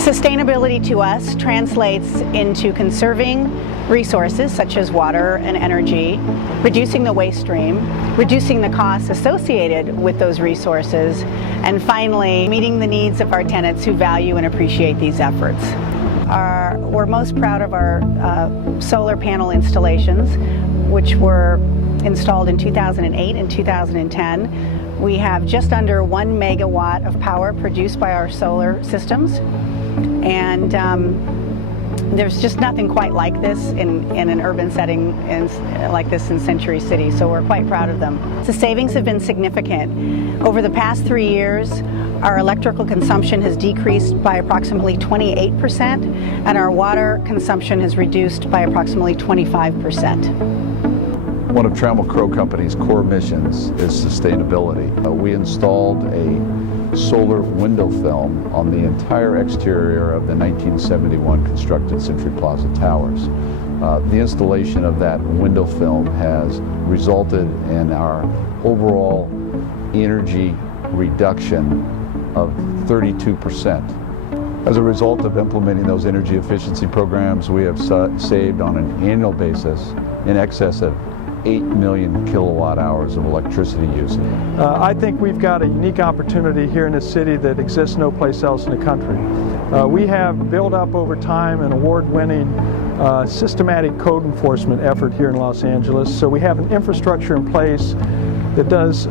Sustainability to us translates into conserving resources such as water and energy, reducing the waste stream, reducing the costs associated with those resources, and finally, meeting the needs of our tenants who value and appreciate these efforts. We're most proud of our solar panel installations, which were installed in 2008 and 2010. We have just under 1 megawatt of power produced by our solar systems, and there's just nothing quite like this in an urban setting like this in Century City, so we're quite proud of them. The savings have been significant. Over the past 3 years, our electrical consumption has decreased by approximately 28%, and our water consumption has reduced by approximately 25%. One of Trammell Crow Company's core missions is sustainability. We installed a solar window film on the entire exterior of the 1971 constructed Century Plaza Towers. The installation of that window film has resulted in our overall energy reduction of 32%. As a result of implementing those energy efficiency programs, we have saved on an annual basis in excess of 8 million kilowatt hours of electricity usage. I think we've got a unique opportunity here in this city that exists no place else in the country. We have built up over time an award-winning systematic code enforcement effort here in Los Angeles. So we have an infrastructure in place that does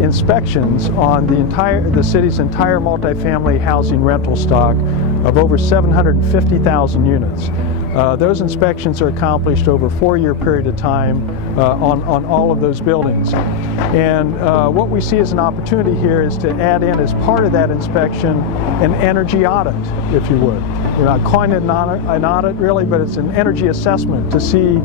inspections on the city's entire multifamily housing rental stock of over 750,000 units. Those inspections are accomplished over a 4-year period of time on all of those buildings. And what we see as an opportunity here is to add in, as part of that inspection, an energy audit, if you would. We're not calling it an audit really, but it's an energy assessment to see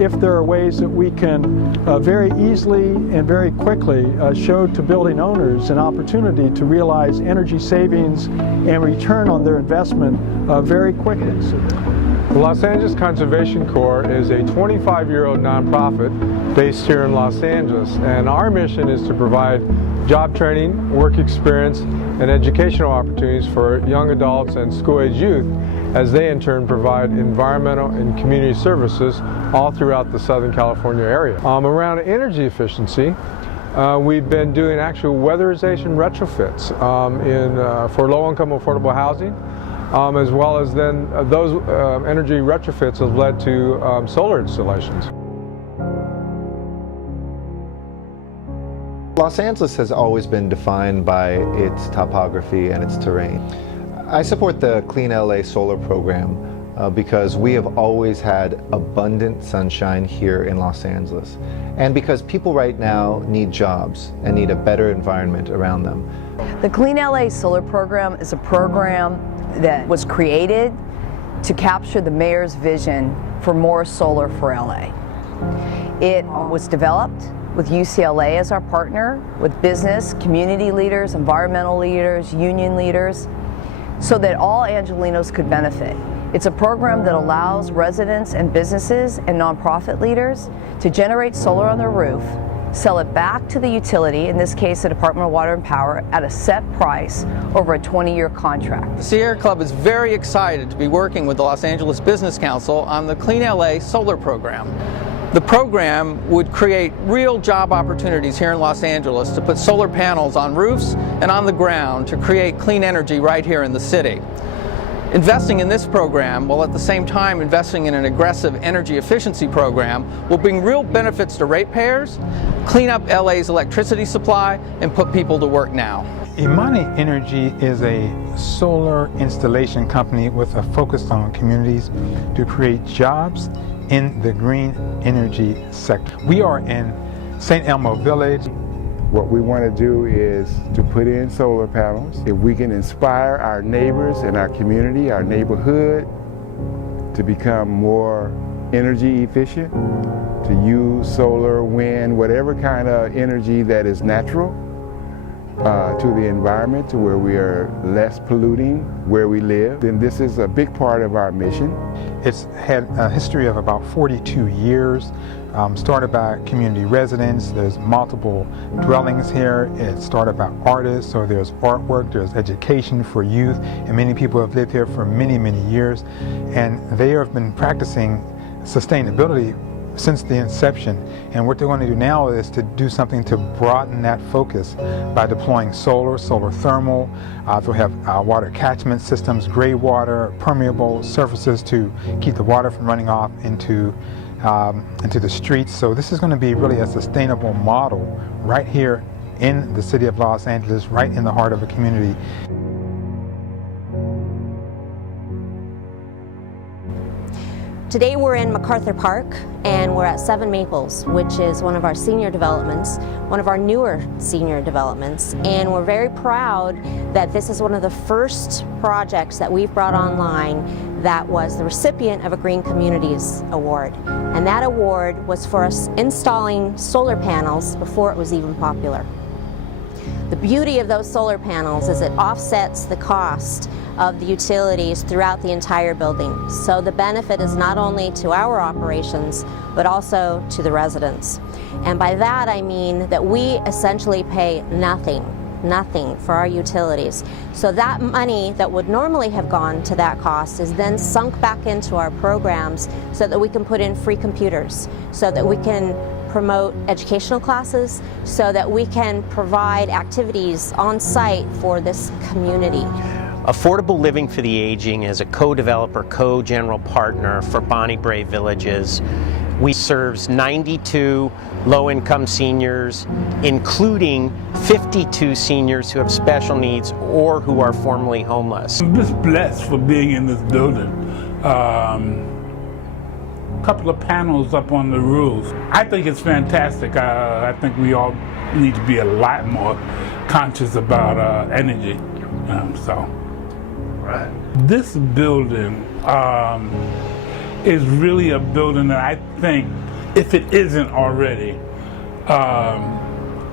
if there are ways that we can very easily and very quickly show to building owners an opportunity to realize energy savings and return on their investment very quickly. The Los Angeles Conservation Corps is a 25-year-old nonprofit based here in Los Angeles, and our mission is to provide job training, work experience, and educational opportunities for young adults and school-age youth, as they in turn provide environmental and community services all throughout the Southern California area. Around energy efficiency, we've been doing actual weatherization retrofits for low-income affordable housing, as well as then those energy retrofits have led to solar installations. Los Angeles has always been defined by its topography and its terrain. I support the Clean LA solar program because we have always had abundant sunshine here in Los Angeles, and because people right now need jobs and need a better environment around them. The Clean LA solar program is a program that was created to capture the mayor's vision for more solar for LA. It was developed with UCLA as our partner, with business, community leaders, environmental leaders, union leaders, so that all Angelenos could benefit. It's a program that allows residents and businesses and nonprofit leaders to generate solar on their roof, sell it back to the utility, in this case the Department of Water and Power, at a set price over a 20-year contract. The Sierra Club is very excited to be working with the Los Angeles Business Council on the Clean LA solar program. The program would create real job opportunities here in Los Angeles to put solar panels on roofs and on the ground to create clean energy right here in the city. Investing in this program, while at the same time investing in an aggressive energy efficiency program, will bring real benefits to ratepayers, clean up LA's electricity supply, and put people to work now. Imani Energy is a solar installation company with a focus on communities to create jobs in the green energy sector. We are in St. Elmo Village. What we want to do is to put in solar panels. If we can inspire our neighbors and our community, our neighborhood, to become more energy efficient, to use solar, wind, whatever kind of energy that is natural, to the environment to where we are less polluting where we live, then this is a big part of our mission. It's had a history of about 42 years, started by community residents. There's multiple dwellings here. It started by artists, so there's artwork, there's education for youth, and many people have lived here for many, many years. And they have been practicing sustainability since the inception. And what they're going to do now is to do something to broaden that focus by deploying solar thermal. They'll have water catchment systems, gray water, permeable surfaces to keep the water from running off into the streets. So this is going to be really a sustainable model right here in the city of Los Angeles, right in the heart of a community. Today we're in MacArthur Park and we're at 7 Maples, which is one of our senior developments, one of our newer senior developments, and we're very proud that this is one of the first projects that we've brought online that was the recipient of a Green Communities Award. And that award was for us installing solar panels before it was even popular. The beauty of those solar panels is it offsets the cost of the utilities throughout the entire building. So the benefit is not only to our operations, but also to the residents. And by that I mean that we essentially pay nothing for our utilities. So that money that would normally have gone to that cost is then sunk back into our programs so that we can put in free computers, so that we can promote educational classes, so that we can provide activities on site for this community. Affordable Living for the Aging is a co-developer, co-general partner for Bonnie Brae Villages. We serve 92 low-income seniors, including 52 seniors who have special needs or who are formerly homeless. I'm just blessed for being in this building. Couple of panels up on the roof. I think it's fantastic. I think we all need to be a lot more conscious about energy. This building is really a building that I think, if it isn't already,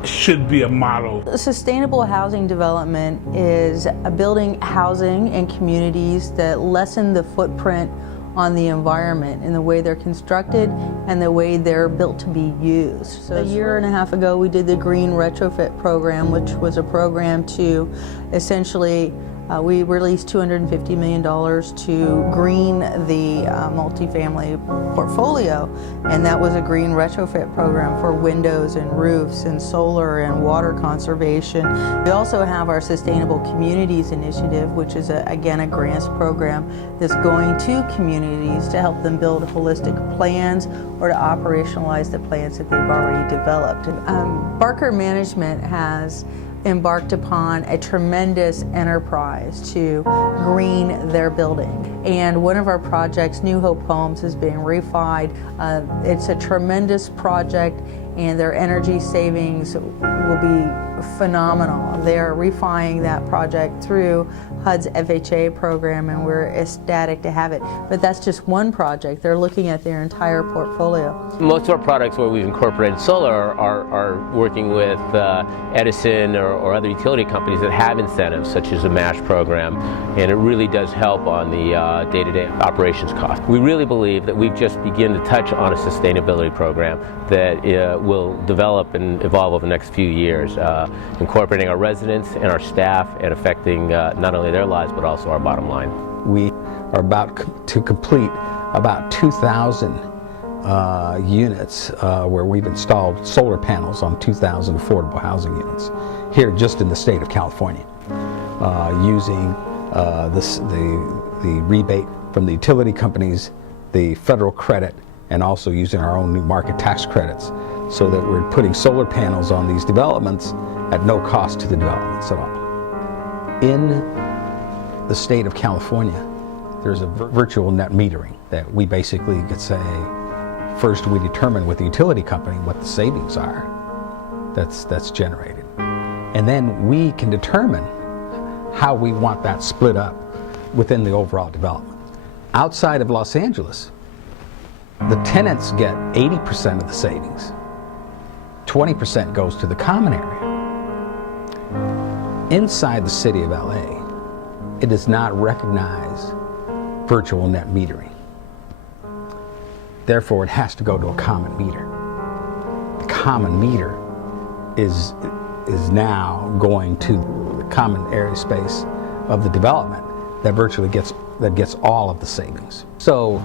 should be a model. Sustainable housing development is building housing and communities that lessen the footprint on the environment in the way they're constructed and the way they're built to be used. So a year and a half ago we did the Green Retrofit Program, which was a program to essentially we released $250 million to green the multifamily portfolio, and that was a green retrofit program for windows and roofs and solar and water conservation. We also have our Sustainable Communities Initiative, which is again a grants program that's going to communities to help them build holistic plans or to operationalize the plans that they've already developed. Barker Management has embarked upon a tremendous enterprise to green their building. And one of our projects, New Hope Homes, is being refied. It's a tremendous project and their energy savings will be phenomenal. They're refining that project through HUD's FHA program and we're ecstatic to have it. But that's just one project. They're looking at their entire portfolio. Most of our products where we've incorporated solar are working with Edison or other utility companies that have incentives such as the MASH program, and it really does help on the day-to-day operations cost. We really believe that we've just begun to touch on a sustainability program that will develop and evolve over the next few years, incorporating our residents and our staff and affecting not only their lives but also our bottom line. We are about to complete about 2,000 units where we've installed solar panels on 2,000 affordable housing units here just in the state of California, using the rebate from the utility companies, the federal credit, and also using our own new market tax credits, so that we're putting solar panels on these developments at no cost to the developments at all. In the state of California, there's a virtual net metering that we basically could say, first we determine with the utility company what the savings are that's generated. And then we can determine how we want that split up within the overall development. Outside of Los Angeles, the tenants get 80% of the savings. 20% goes to the common area. inside the city of LA, it does not recognize virtual net metering. Therefore, it has to go to a common meter. The common meter is now going to the common area space of the development that virtually gets all of the savings. So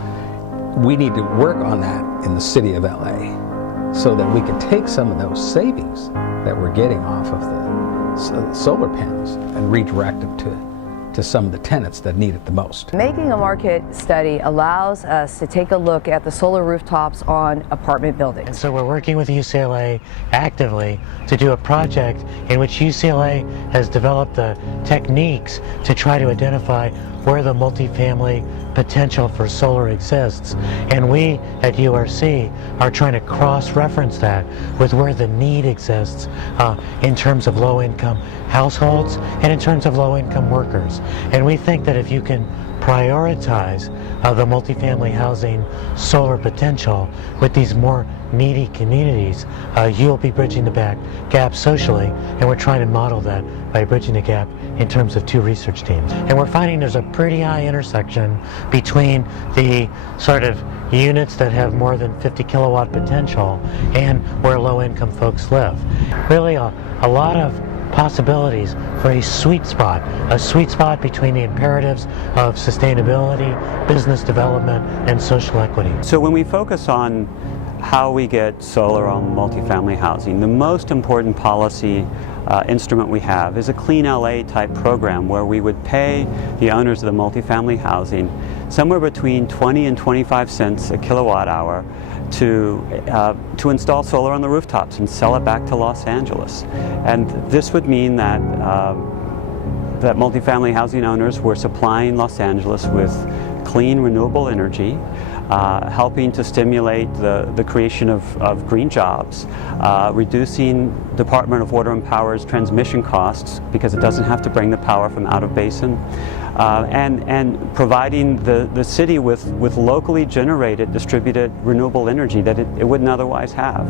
we need to work on that in the city of LA so that we can take some of those savings that we're getting off of the solar panels and redirect them to some of the tenants that need it the most. Making a market study allows us to take a look at the solar rooftops on apartment buildings. And so we're working with UCLA actively to do a project in which UCLA has developed the techniques to try to identify where the multifamily potential for solar exists. And we at URC are trying to cross-reference that with where the need exists in terms of low-income households and in terms of low-income workers. And we think that if you can prioritize the multifamily housing solar potential with these more needy communities, you'll be bridging the gap socially, and we're trying to model that by bridging the gap in terms of two research teams. And we're finding there's a pretty high intersection between the sort of units that have more than 50 kilowatt potential and where low-income folks live. Really a lot of possibilities for a sweet spot between the imperatives of sustainability, business development, and social equity. So when we focus on how we get solar on multifamily housing, the most important policy instrument we have is a Clean LA type program where we would pay the owners of the multifamily housing somewhere between 20 and 25 cents a kilowatt hour to install solar on the rooftops and sell it back to Los Angeles. And this would mean that that multifamily housing owners were supplying Los Angeles with clean, renewable energy, helping to stimulate the creation of green jobs, reducing Department of Water and Power's transmission costs because it doesn't have to bring the power from out of basin, and providing the city with locally generated, distributed renewable energy that it wouldn't otherwise have.